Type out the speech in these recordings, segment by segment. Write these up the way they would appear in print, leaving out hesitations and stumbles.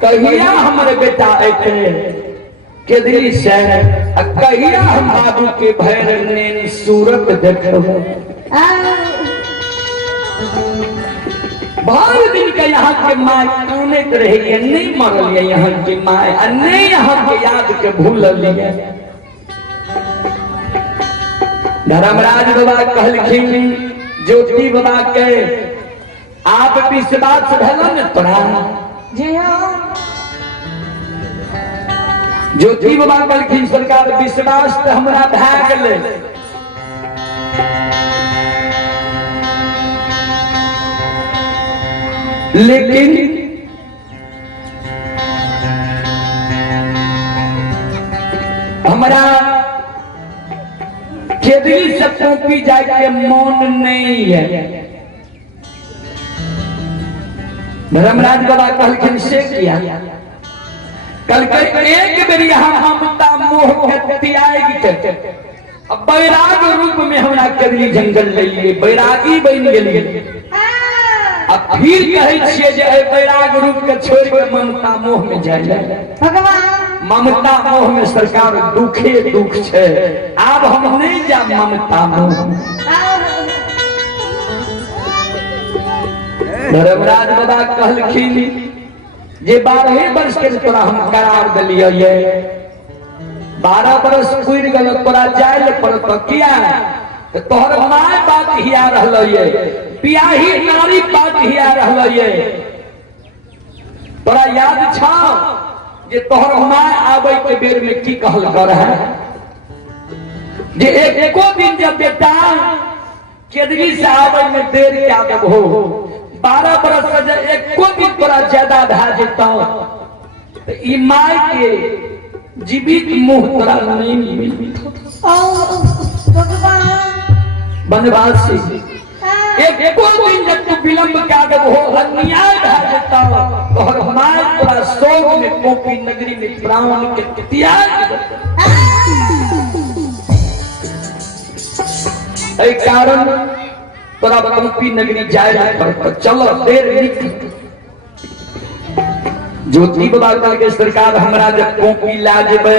कहिया हमारे बेटा ऐते केदरी से कहिया हम बाबू के भैर ने सूरत देखो बहुत दिन का यहाँ के माय कौने रहे नहीं मरल यहाँ के माय नहीं यहाँ के याद के भूल लिए। धर्मराज बाबा कहलखिन ज्योति बाबा के आप विश्वास भेलन तोरा ज्योति बाबा कहलखिन सरकार विश्वास तो हमरा भए गेलै लेकिन हमारा केदरी से कॉपी जाए के मन नहीं है। धर्मराज बाबा कहलखिन से किया कल एक बेर यहाँ ममता मोह के त्याग अब बैराग रूप में हमरा केदरी जंगल ले बैरागी बन गेलिए अब फिर कहे छिए जे बैराग रूप के छोड़ के ममता मोह में जाए भगवान ममता मोह में सरकार दुखे दुख छे अब हम नहीं जा ममता मोह। धर्मराज बाबा कहलखिन जे 12 वर्ष के तोरा हम करार दिलिए ये 12 वर्ष पूरी गल तोरा जाए पड़त किया तोहर माय बात हिया रहल ये बियाही नारी बात हिया रहल ये तोरा याद छा जे तोहर माय आबै के बेर में की कहल कर है जे एको दिन जब बेटा केदरी से आबै में देर क्या देबो 12 बरस से एको दिन तोरा ज्यादा भए जेतौ तो ई माय के जीवित मुंह तोरा नहीं मिली भगवान बनवासी एको दिन जब तू विलंब क्या देबो अन्याय भए जेतौ तोहर माय तोरा शोक में कोपी नगरी में प्राण के त्याग एहि कारण तोरा कोपी नगरी जाए पर चलो देर निक ज्योति बाबा के सरकार हमरा जब कोपी ला जेबे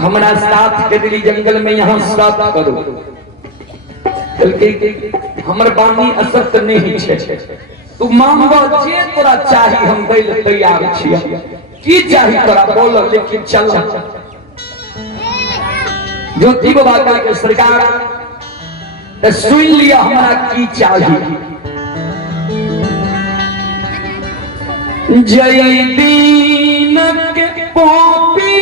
हमरा साथ केदरी जंगल में यहाँ साथ करो हमर बानी असत नहीं छे तू मांगो जे तोरा चाही हम दै ले तैयार छियै की चाही तोरा बोल लेकिन चल ज्योति बाबा के सरकार सुन लिया हमरा की चाही जय दीन के पोपी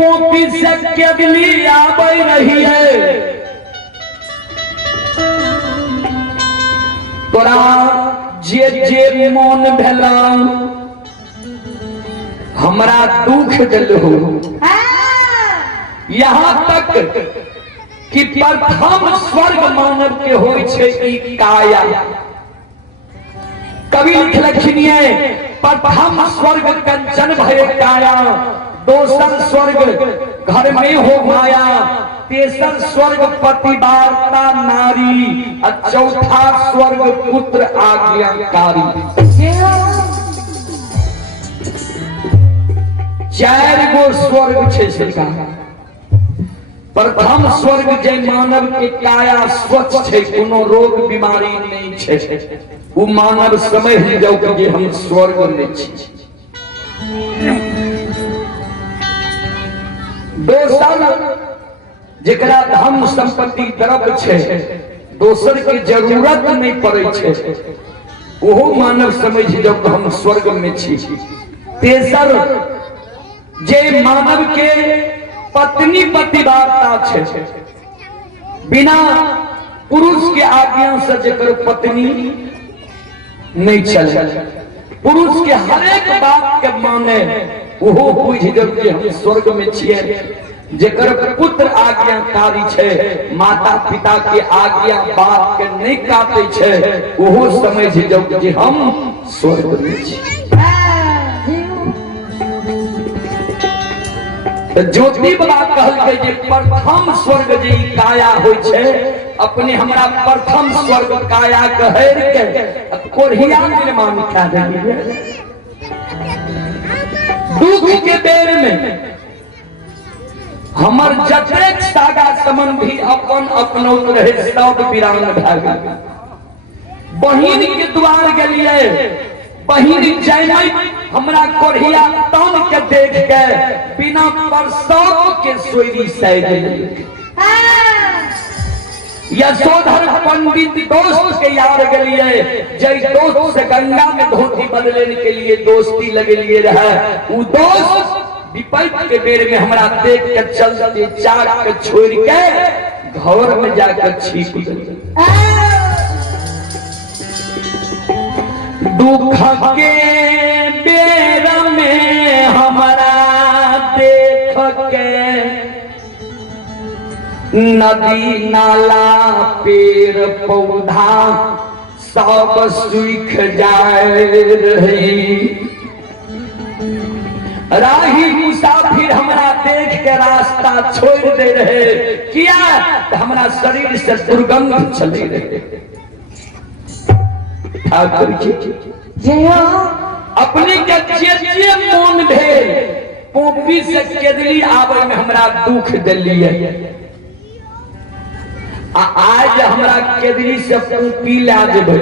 पोपी से केदली आबै रही है तोरा जे जे मन भेला हमरा दुख देलहो यहाँ तक कि प्रथम स्वर्ग मानव के होय छै ई काया कवि लिखलखिन प्रथम स्वर्ग कंचन भय काया दोसर स्वर्ग घर में हो माया तेसर स्वर्ग पतिवार्ता नारी और चौथा स्वर्ग पुत्र आज्ञाकारी 4 गो स्वर्ग छे सरकार प्रथम स्वर्ग जे मानव के काया स्वच्छ छे कोनो रोग बीमारी नहीं छे वो मानव समझ जाओ कि हम स्वर्ग में छी। दोसर जेकरा धन संपत्ति द्रव्य छे दोसर के जरूरत नहीं पड़े छे ओहो मानव समझ जब हम स्वर्ग में छी। तेसर जे मानव के पत्नी पतिवार्ता छे बिना पुरुष के आज्ञा से जेकर पत्नी नहीं चले। पुरुष के हर एक बात के माने वो बुझ जब कि हम स्वर्ग में छिए। जेकर पुत्र आज्ञाकारी छे, माता पिता के आज्ञा बात के नहीं काटे छे, वो समझ जब कि हम स्वर्ग में छिए। ज्योति बाबा कहल के प्रथम स्वर्ग जे काया होय छे, अपने हमरा प्रथम स्वर्ग काया कहर के कोढ़िया निर्माण क्या देलिए। दुख के बेर में हमर जतेक सागा संबंधी अपन अपनौत रहे सब वीरान भए गेल। बहिन के द्वार गेलिए, बहिन जाय हमरा कोढ़िया तन के देख के बिना परसौत के सोईरी सह गेलिए। यशोधर पंडित दोस्त के यार गलिए, जय दोस्त से गंगा में धोती बदलने के लिए दोस्ती लगेलिए रहे। वो दोस्त विपद के बेर में हमरा देख के चलते चार के छोड़ के घर में जाकर छिप गए। दुख के बेर में हमरा देख के नदी नाला पेड़ पौधा सब सूख जाए रही। राही मुसाफिर हमरा देख के रास्ता छोड़ दे रहे, किया तो हमरा शरीर से दुर्गंध चले रहे। ठाकुर जी अपने के चेचे मोन भेल, पोपी से केदली आवे में हमरा दुख दिलिए। आज हमरा केदली से पोपी ला देबे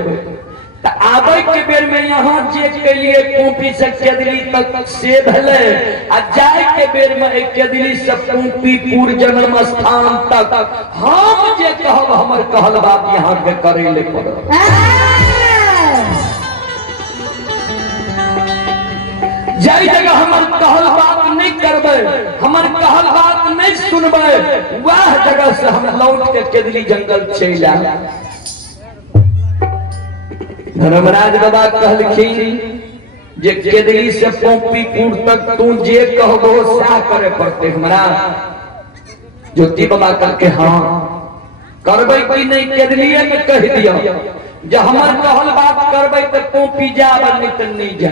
तो आबे के बेर में यहाँ जे के लिए पोपी से केदली तक से भले, आ जाए के बेर में एक केदली से पोपी पूर जन्म स्थान तक हम जे कहब हमर कहल बात यहाँ के करे ले पड़त। जय जगह हमर कहल बात नहीं करबे, हमर कहल बात नहीं सुनबे, वह जगह से हम लौट के केदली जंगल चल आए। धर्मराज बाबा कहलखिन जे केदली से पोपीपुर तक तू जे कहबो सा करे पड़ते हमरा। ज्योति बाबा कहके हाँ करबे कि नहीं केदलिए में कह दिया, जे हमर कहल बात करबे तो पोपी जाब नहीं तो नहीं जा।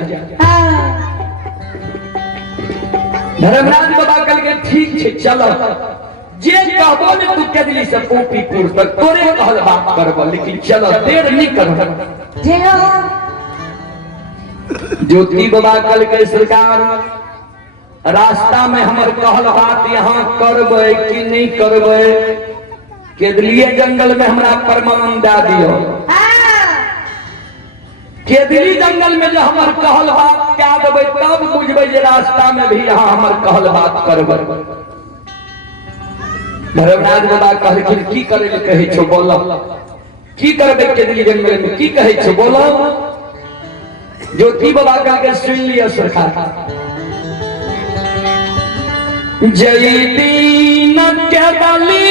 धर्मराज बाबा कहलके ठीक छे चलो, जे कहबो ने तू केदली से पोपीपुर तक तोरे कहल बात करबो, लेकिन चलो देर नहीं करब। ज्योति बाबा कल के सरकार रास्ता में हमर कहल बात यहाँ करबे कि नहीं करबे, केदलिए जंगल में हमरा प्रमाण दे दियो। केदली जंगल में जो हमर कहल बात क्या देबे तब बुझबे जे रास्ता में भी यहाँ हमर कहल बात करबे। धर्मराज बाबा कहलखिन की करे ले कहे छो बोलो, की करबे केदली जंगल में की कहे छो बोलो। ज्योति बाबा का के सुन लिया सरकार। जय दीन केदली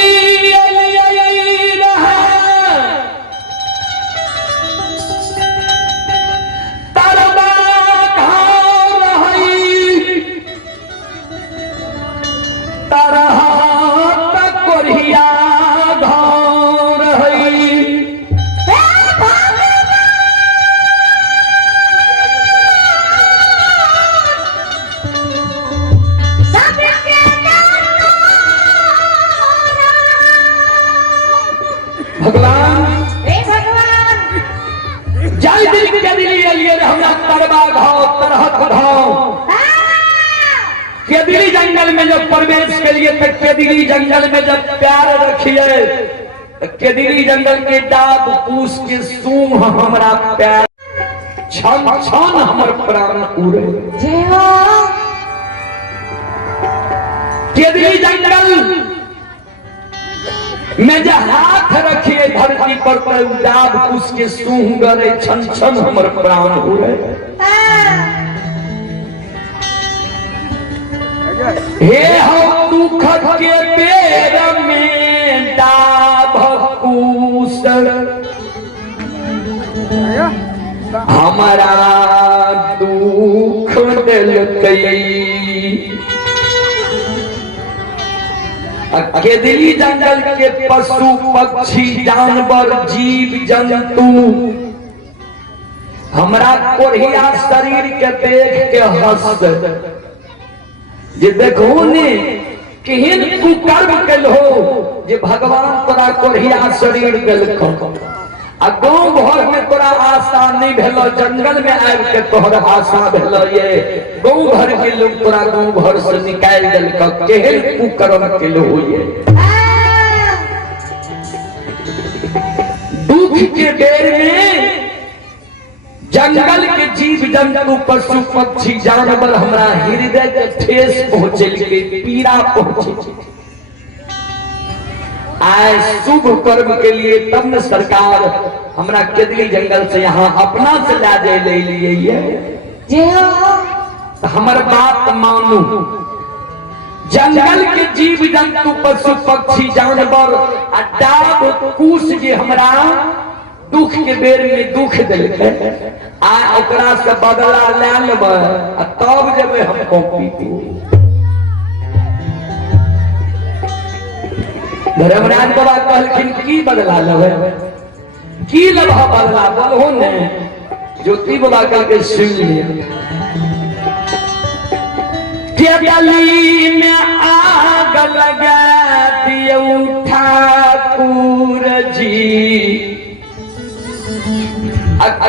केदली जंगल में जब प्रवेश के लिए तो केदली जंगल में जब प्यार रखिए, केदली जंगल के डाब पूछ के सूंघ हमरा प्यार छन छन हमर प्राण उड़े। केदली जंगल में जो हाथ रखिए धरती पर डाब पूछ के सूंघ गरे छन छन हमर प्राण उड़े। हे हो दुख के बेर में डाभ कूस हमारा दुख दिल के दिली जंगल के पशु पक्षी जानवर जीव जंतु हमरा कोढ़िया शरीर के देख के हंस जे देखो ने केहन कुकर्म कल हो जे भगवान तोरा कोढ़िया शरीर देलखो आ गाँव घर में तोरा आशा नहीं भेलो जंगल में आब के तोहर आशा भेलो ये गाँव घर के लोग तोरा गाँव घर से निकाल देलको केहन कुकर्म कल हो ये दुख के बेर में जंगल के जीव जंतु पशु पक्षी जानवर हमरा हृदय के ठेस पहुंचल के पीड़ा पहुंचे आए शुभ कर्म के लिए तब न सरकार हमरा केदली जंगल से यहाँ अपना से ला दे ले लिए हमर बात मानू जंगल के जीव जंतु पशु पक्षी जानवर आ डाब कुश जे हमरा दुख के बेर में दुख दिलके आ ओकरा से बदला ले लेबै आ तब जेबै हम कॉपी धर्मराज बाबा कहलखिन की बदला लेबै की लेबह बदला बोलहो ने ज्योति बाबा कहलके सुन लिया के गली में आग लगा दियो ठाकुर जी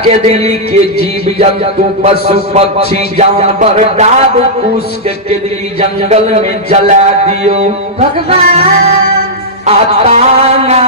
के दिली के जीव जंतु पशु पक्षी जानवर डाब कुश के दिली जंगल में जला दियो भगवान आताना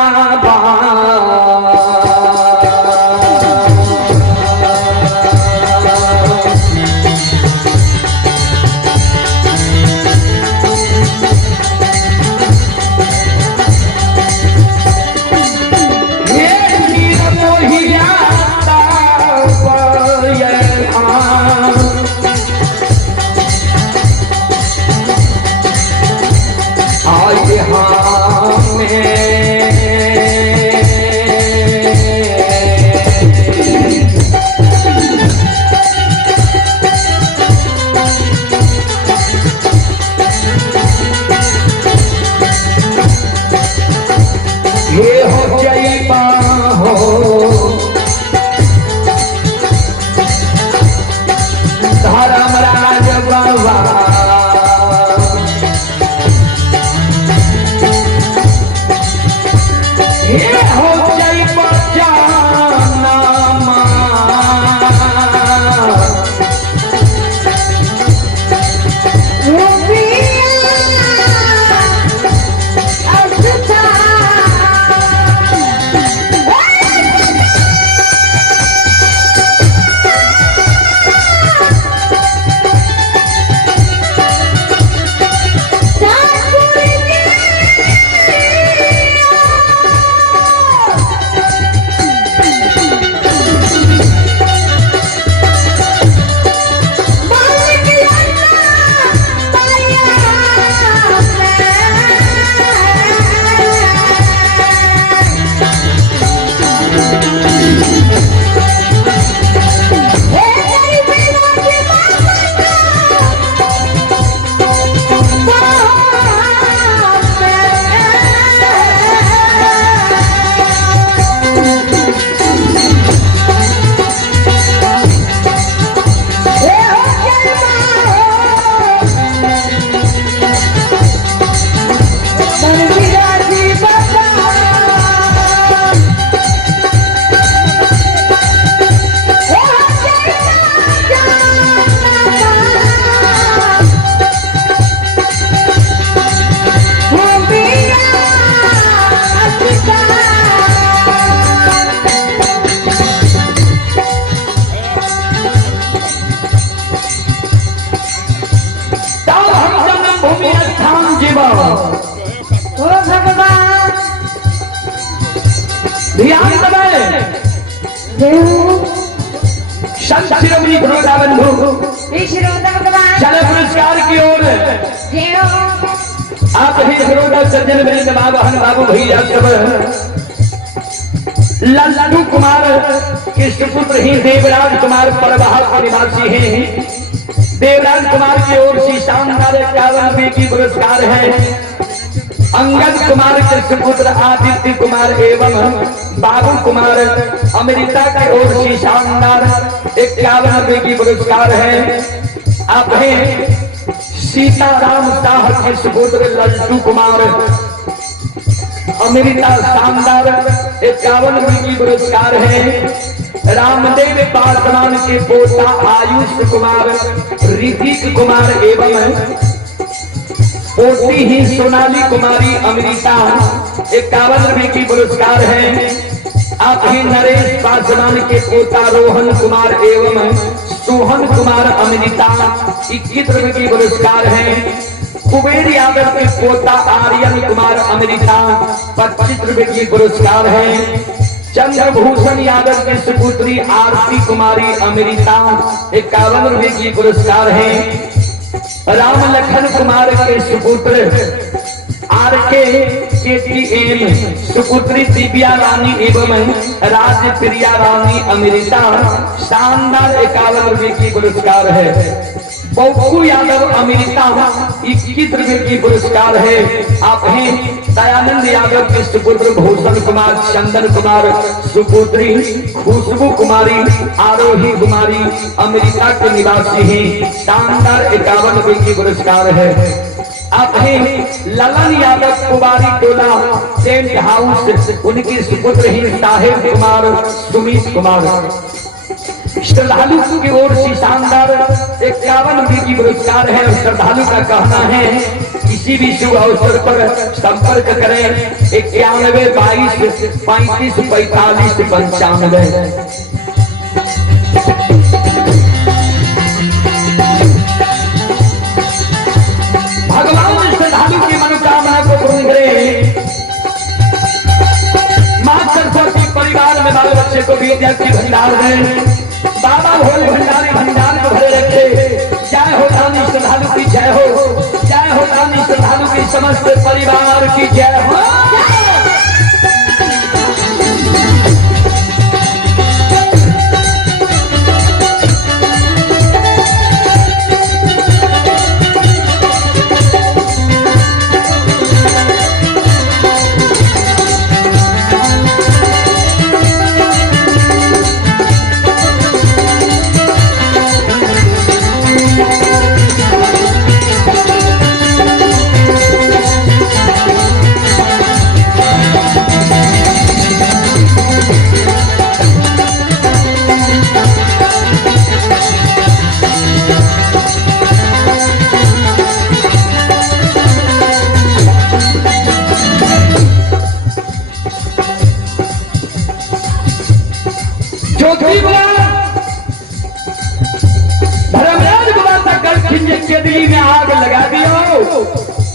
चले पुरस्कार की ओर आप ही सज्जन वृंद बाबा बाबू भैया सब लल्लू कुमार कृष्णपुत्र ही देवराज कुमार परवाह के निवासी हैं। देवराज कुमार की ओर से शानदार 51 रुपये की पुरस्कार है। अंगद कुमार कृष्णपुत्र आदित्य कुमार एवं बाबू कुमार अमेरिका की ओर से शानदार 51 रुपये की पुरस्कार है। आप हैं सीताराम शाह कृष्णपुत्र लल्टू कुमार अमेरिका शानदार 51 रुपये की पुरस्कार है। रामदेव पासवान के पोता आयुष कुमार ऋतिक कुमार एवं पोती ही सोनाली कुमारी अमेरिका 51 रुपये की पुरस्कार है। आप ही नरेश पासवान के पोता रोहन कुमार एवं सोहन कुमार अमेरिका 21 रुपये की पुरस्कार है। कुबेर यादव के पोता आर्यन कुमार अमेरिका 25 रुपये की पुरस्कार है। चंद्रभूषण यादव की सुपुत्री आरती कुमारी अमेरिका 51 रुपये की पुरस्कार है। राम लखन कुमार के सुपुत्र आरके KTM सुपुत्री दिव्या रानी एवं राज प्रिया रानी अमेरिका शानदार 51 रुपये की पुरस्कार है। बब्बू यादव अमेरिका 21 रुपये की पुरस्कार है। आप हैं दयानंद यादव के सुपुत्र भूषण कुमार चंदन कुमार सुपुत्री खुशबू कुमारी आरोही कुमारी अमेरिका के निवासी हैं। शानदार 51 रुपये की पुरस्कार है। आप हैं ललन यादव कुमारी टोला टेंट हाउस उनकी सुपुत्र ही साहेब कुमार सुमित कुमार श्रद्धालु की ओर से शानदार 51 रुपये की पुरस्कार है। श्रद्धालु का कहना है किसी भी शुभ अवसर पर संपर्क करें 91 22 35 45 95। भगवान श्रद्धालु की मनोकामना को पूर्ण करें। मां सरस्वती परिवार में बाल बच्चे को विद्या की भंडार दें। बाबा भोले भंडारी भंडार को भरे रखे। जय हो दानी श्रद्धालु की जय हो। जय हो दानी श्रद्धालु की समस्त परिवार की जय हो। धर्मराज को गढ़ खिंजे के दिल्ली में आग लगा दियो।